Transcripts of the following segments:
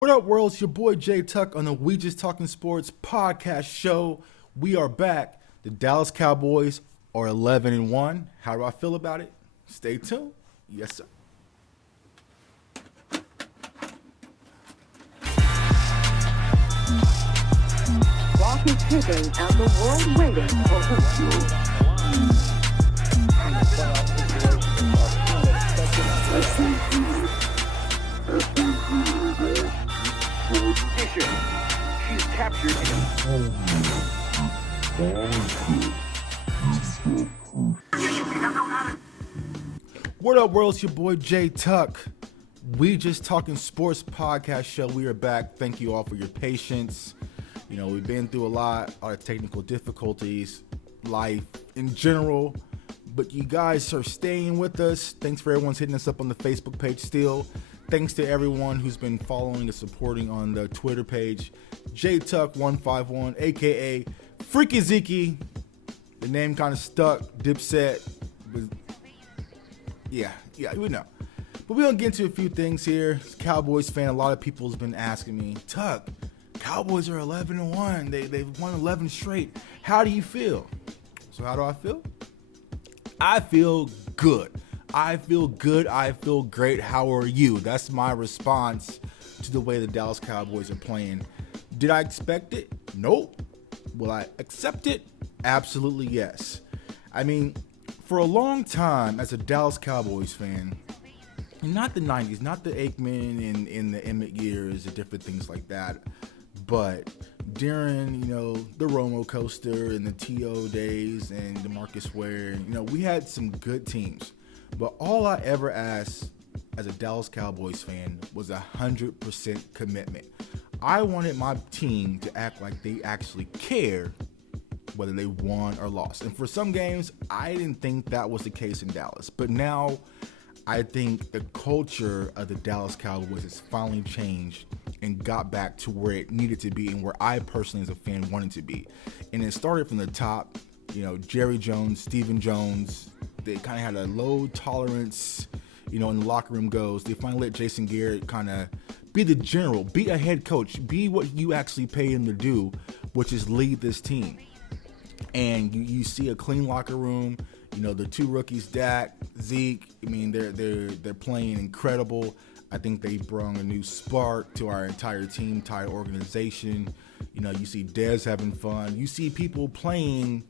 What up, world? It's your boy Jay Tuck on the We Just Talking Sports podcast show. We are back. The Dallas Cowboys are 11-1. How do I feel about it? Stay tuned. Yes, sir. Clock is ticking and the world waiting for who? Mission. She's captured him. What up, world? It's your boy Jay Tuck. We Just Talking Sports podcast show. We are back. Thank you all for your patience. You know, we've been through a lot of technical difficulties, life in general, but you guys are staying with us. Thanks for everyone's hitting us up on the Facebook page still. Thanks to everyone who's been following and supporting on the Twitter page. JTuck151, aka Freaky Zeke. The name kind of stuck. Dipset. Yeah, we know. But we're going to get into a few things here. As a Cowboys fan, a lot of people has been asking me, Tuck, Cowboys are 11-1. They've won 11 straight. How do you feel? So how do I feel? I feel good. I feel good. I feel great. How are you? That's my response to the way the Dallas Cowboys are playing. Did I expect it? Nope. Will I accept it? Absolutely yes. I mean, for a long time as a Dallas Cowboys fan, not the 90s, not the Aikman and the Emmett years and different things like that, but during, the Romo Coaster and the T.O. days and DeMarcus Ware, we had some good teams. But all I ever asked as a Dallas Cowboys fan was 100% commitment. I wanted my team to act like they actually cared whether they won or lost. And for some games, I didn't think that was the case in Dallas. But now I think the culture of the Dallas Cowboys has finally changed and got back to where it needed to be and where I personally as a fan wanted to be. And it started from the top, Jerry Jones, Stephen Jones. They kind of had a low tolerance, in the locker room goes. They finally let Jason Garrett kind of be the general, be a head coach, be what you actually pay him to do, which is lead this team. And you see a clean locker room. The two rookies, Dak, Zeke. I mean, they're playing incredible. I think they brought a new spark to our entire team, entire organization. You see Dez having fun. You see people playing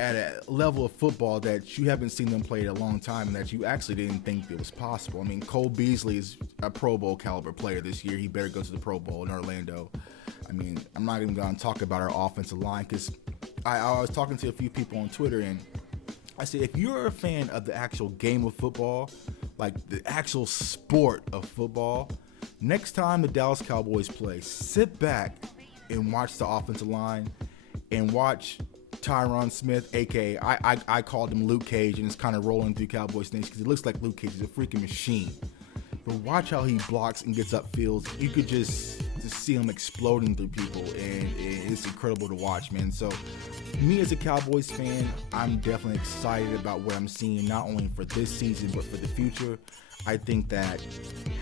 at a level of football that you haven't seen them play in a long time and that you actually didn't think it was possible. I mean, Cole Beasley is a Pro Bowl caliber player this year. He better go to the Pro Bowl in Orlando. I mean, I'm not even going to talk about our offensive line because I was talking to a few people on Twitter and I said, if you're a fan of the actual game of football, like the actual sport of football, next time the Dallas Cowboys play, sit back and watch the offensive line and watch Tyron Smith, a.k.a. I called him Luke Cage, and it's kind of rolling through Cowboys things because it looks like Luke Cage is a freaking machine. But watch how he blocks and gets upfield. You could just see him exploding through people, and it's incredible to watch, man. So me as a Cowboys fan, I'm definitely excited about what I'm seeing, not only for this season, but for the future. I think that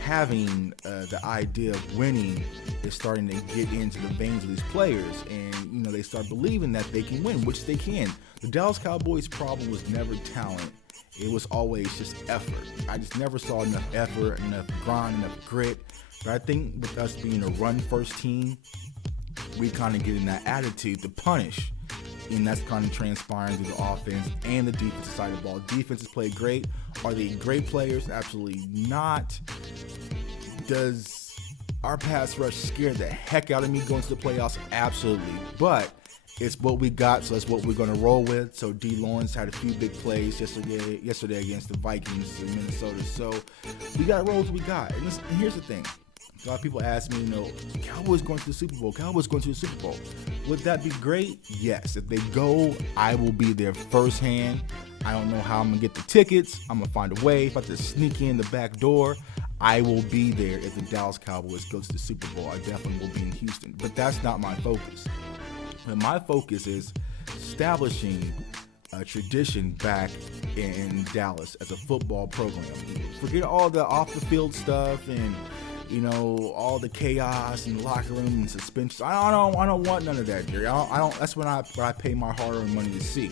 having the idea of winning is starting to get into the veins of these players, and they start believing that they can win, which they can. The Dallas Cowboys' problem was never talent. It was always just effort. I just never saw enough effort, enough grind, enough grit. But I think with us being a run-first team, we kind of get in that attitude to punish. And that's kind of transpiring through the offense and the defensive side of the ball. Defenses play great. Are they great players? Absolutely not. Does our pass rush scare the heck out of me going to the playoffs? Absolutely. But it's what we got, so that's what we're going to roll with. So D. Lawrence had a few big plays yesterday against the Vikings in Minnesota. So we got to roll with what we got. And here's the thing. A lot of people ask me, Cowboys going to the Super Bowl. Cowboys going to the Super Bowl. Would that be great? Yes. If they go, I will be there firsthand. I don't know how I'm going to get the tickets. I'm going to find a way. If I have to sneak in the back door, I will be there if the Dallas Cowboys go to the Super Bowl. I definitely will be in Houston. But that's not my focus. And my focus is establishing a tradition back in Dallas as a football program. Forget all the off the field stuff and all the chaos in the locker room and suspensions. I don't want none of that, Jerry. I don't. That's what I pay my hard-earned money to see.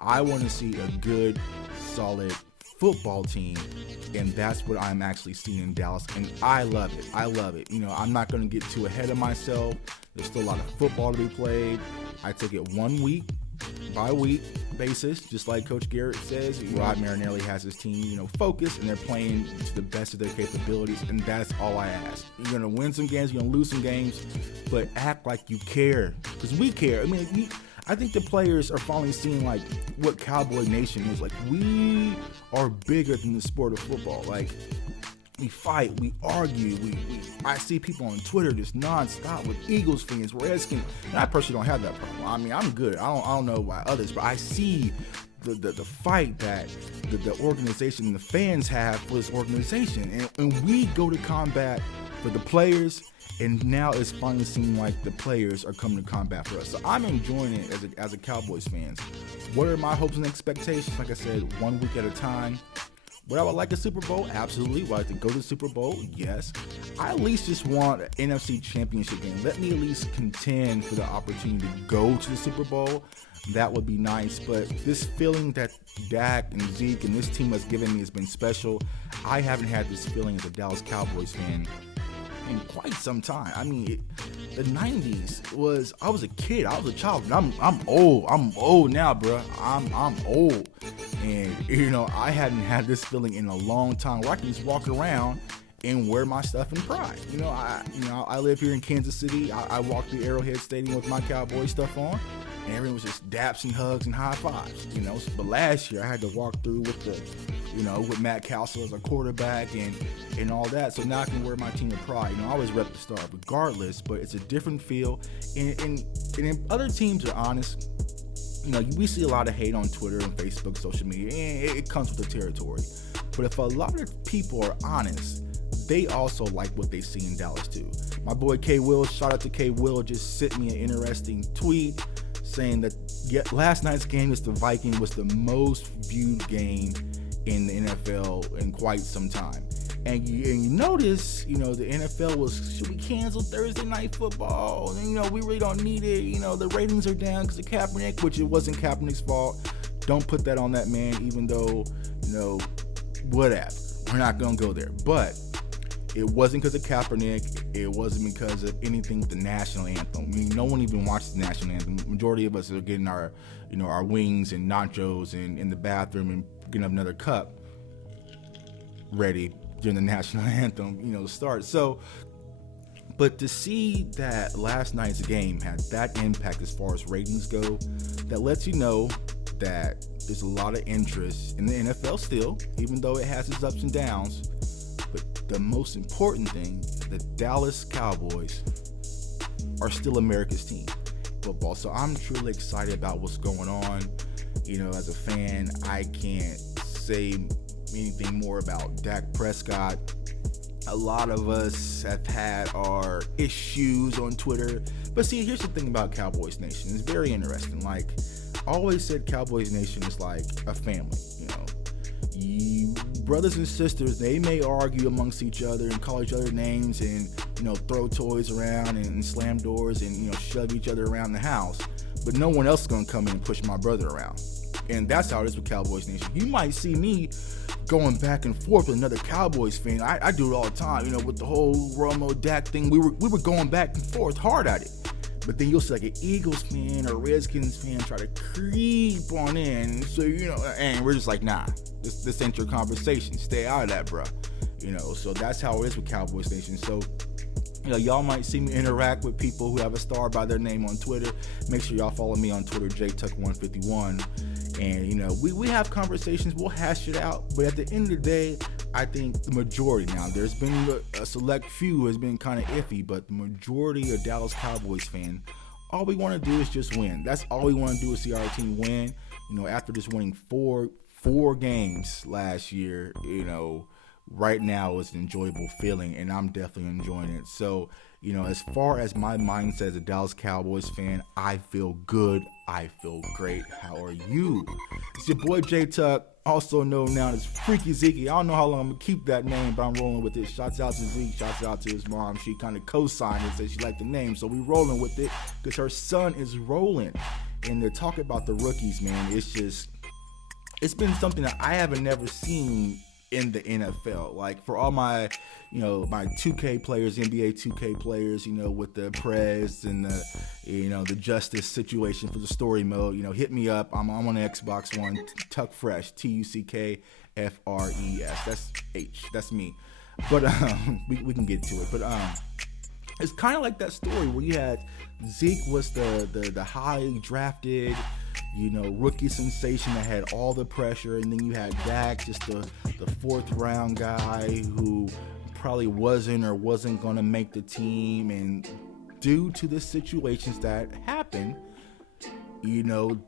I want to see a good, solid football team, and that's what I'm actually seeing in Dallas, and I love it. I'm not going to get too ahead of myself. There's still a lot of football to be played. I take it 1 week by week basis, just like Coach Garrett says. Rod Marinelli has his team, focused, and they're playing to the best of their capabilities, and that's all I ask. You're going to win some games, you're going to lose some games, but act like you care, because we care. I think the players are finally seeing like what Cowboy Nation is. Like, we are bigger than the sport of football. Like, we fight, we argue, I see people on Twitter just nonstop with Eagles fans, Redskins, and I personally don't have that problem. I'm good. I don't know about others, but I see the fight that the organization and the fans have for this organization, and we go to combat for the players. And now it's finally seeming like the players are coming to combat for us. So I'm enjoying it as a Cowboys fan. What are my hopes and expectations? Like I said, 1 week at a time. Would I like a Super Bowl? Absolutely. Would I like to go to the Super Bowl? Yes. I at least just want an NFC Championship game. Let me at least contend for the opportunity to go to the Super Bowl. That would be nice. But this feeling that Dak and Zeke and this team has given me has been special. I haven't had this feeling as a Dallas Cowboys fan in quite some time. The 90s was, I was a kid, I was a child, and I'm old now, bro. I'm old, and I hadn't had this feeling in a long time where I can just walk around and wear my stuff in pride. I live here in Kansas City. I walk through Arrowhead Stadium with my Cowboy stuff on, and everyone was just daps and hugs and high fives. But last year I had to walk through with Matt Castle as a quarterback and all that. So now I can wear my team of pride. I always rep the star regardless, but it's a different feel. And other teams are honest. We see a lot of hate on Twitter and Facebook, social media, and it comes with the territory. But if a lot of people are honest, they also like what they see in Dallas too. My boy K Will, shout out to K Will, just sent me an interesting tweet saying that last night's game was the most viewed game in the NFL in quite some time. And you notice, the NFL should we cancel Thursday night football? And, we really don't need it. The ratings are down because of Kaepernick, which it wasn't Kaepernick's fault. Don't put that on that man, even though, whatever. We're not going to go there. But it wasn't because of Kaepernick. It wasn't because of anything with the national anthem. No one even watches the national anthem. The majority of us are getting our wings and nachos and in the bathroom and getting up another cup ready during the national anthem, start. So, but to see that last night's game had that impact as far as ratings go, that lets you know that there's a lot of interest in the NFL still, even though it has its ups and downs. But the most important thing, the Dallas Cowboys are still America's team, football. So I'm truly excited about what's going on. As a fan, I can't say anything more about Dak Prescott. A lot of us have had our issues on Twitter. But see, here's the thing about Cowboys Nation. It's very interesting. Like, I always said Cowboys Nation is like a family, You brothers and sisters, they may argue amongst each other and call each other names and, throw toys around and slam doors and, shove each other around the house. But no one else is going to come in and push my brother around. And that's how it is with Cowboys Nation. You might see me going back and forth with another Cowboys fan. I do it all the time, with the whole Romo Dak thing. We were going back and forth hard at it. But then you'll see like an Eagles fan or Redskins fan try to creep on in. So, and we're just like, nah, this ain't your conversation. Stay out of that, bro. So that's how it is with Cowboys Nation. So, y'all might see me interact with people who have a star by their name on Twitter. Make sure y'all follow me on Twitter, JTuck151. And, we have conversations. We'll hash it out. But at the end of the day, I think the majority now, there's been a select few who has been kind of iffy, but the majority of Dallas Cowboys fans, all we want to do is just win. That's all we want to do is see our team win. After just winning four games last year, right now is an enjoyable feeling, and I'm definitely enjoying it. So, as far as my mindset as a Dallas Cowboys fan, I feel good. I feel great. How are you? It's your boy J Tuck, also known now as Freaky Zeke. I don't know how long I'm going to keep that name, but I'm rolling with it. Shouts out to Zeke. Shouts out to his mom. She kind of co-signed it, said she liked the name. So we rolling with it because her son is rolling. And to talk about the rookies, man, it's been something that I haven't never seen in the NFL. Like, for all my, my 2K players, NBA 2K players, with the Prez and the Justice situation for the story mode, hit me up. I'm on the Xbox One, Tuck Fresh, TUCKFRES. That's H. That's me. But we can get to it. But it's kind of like that story where you had Zeke was the highly drafted, rookie sensation that had all the pressure, and then you had Dak, just the fourth round guy who probably wasn't going to make the team, and due to the situations that happened,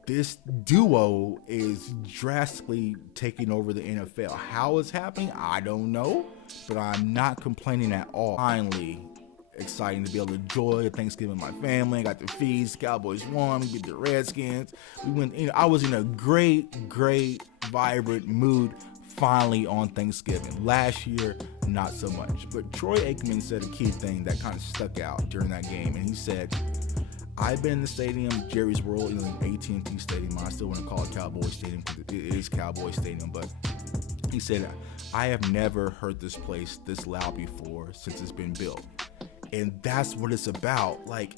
this duo is drastically taking over the NFL. How it's happening, I don't know, but I'm not complaining at all. Finally, exciting to be able to enjoy Thanksgiving with my family. I got the feast. Cowboys won. We beat the Redskins. We went. I was in a great, vibrant mood finally on Thanksgiving. Last year, not so much. But Troy Aikman said a key thing that kind of stuck out during that game, and he said, "I've been in the stadium, Jerry's World, AT&T Stadium. I still want to call it Cowboy Stadium because it is Cowboy Stadium, but." He said, "I have never heard this place this loud before since it's been built." And that's what it's about. Like,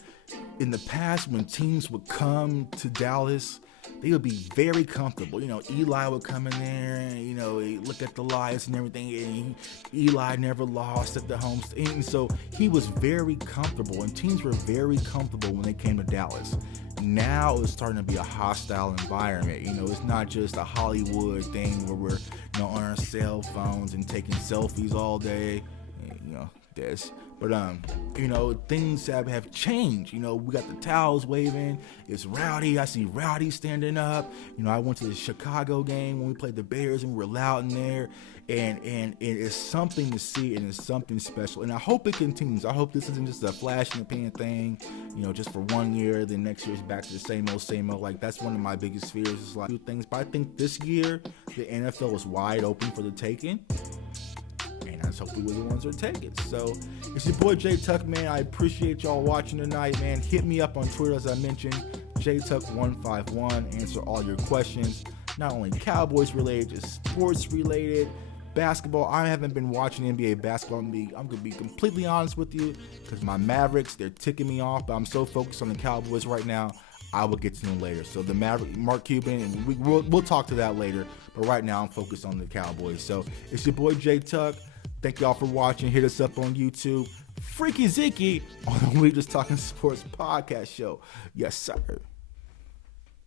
in the past, when teams would come to Dallas, they would be very comfortable. Eli would come in there and, look at the lights and everything. And Eli never lost at the home. And so he was very comfortable, and teams were very comfortable when they came to Dallas. Now it's starting to be a hostile environment. It's not just a Hollywood thing where we're, on our cell phones and taking selfies all day. This. But things have changed. We got the towels waving. It's rowdy. I see Rowdy standing up. I went to the Chicago game when we played the Bears and we were loud in there. And it's something to see, and it's something special. And I hope it continues. I hope this isn't just a flash in the pan thing, just for 1 year. Then next year's back to the same old. Like, that's one of my biggest fears is like 2 things. But I think this year the NFL is wide open for the taking. And I hope we were the ones that take it. So it's your boy J Tuck, man. I appreciate y'all watching tonight, man. Hit me up on Twitter, as I mentioned, JTuck151. Answer all your questions, not only Cowboys related, just sports related, basketball. I haven't been watching NBA basketball. I'm gonna be completely honest with you, because my Mavericks, they're ticking me off. But I'm so focused on the Cowboys right now. I will get to them later. So the Maverick, Mark Cuban, and we'll talk to that later. But right now I'm focused on the Cowboys. So it's your boy J Tuck. Thank y'all for watching. Hit us up on YouTube. Freaky Zeke on the We Just Talking Sports podcast show. Yes, sir.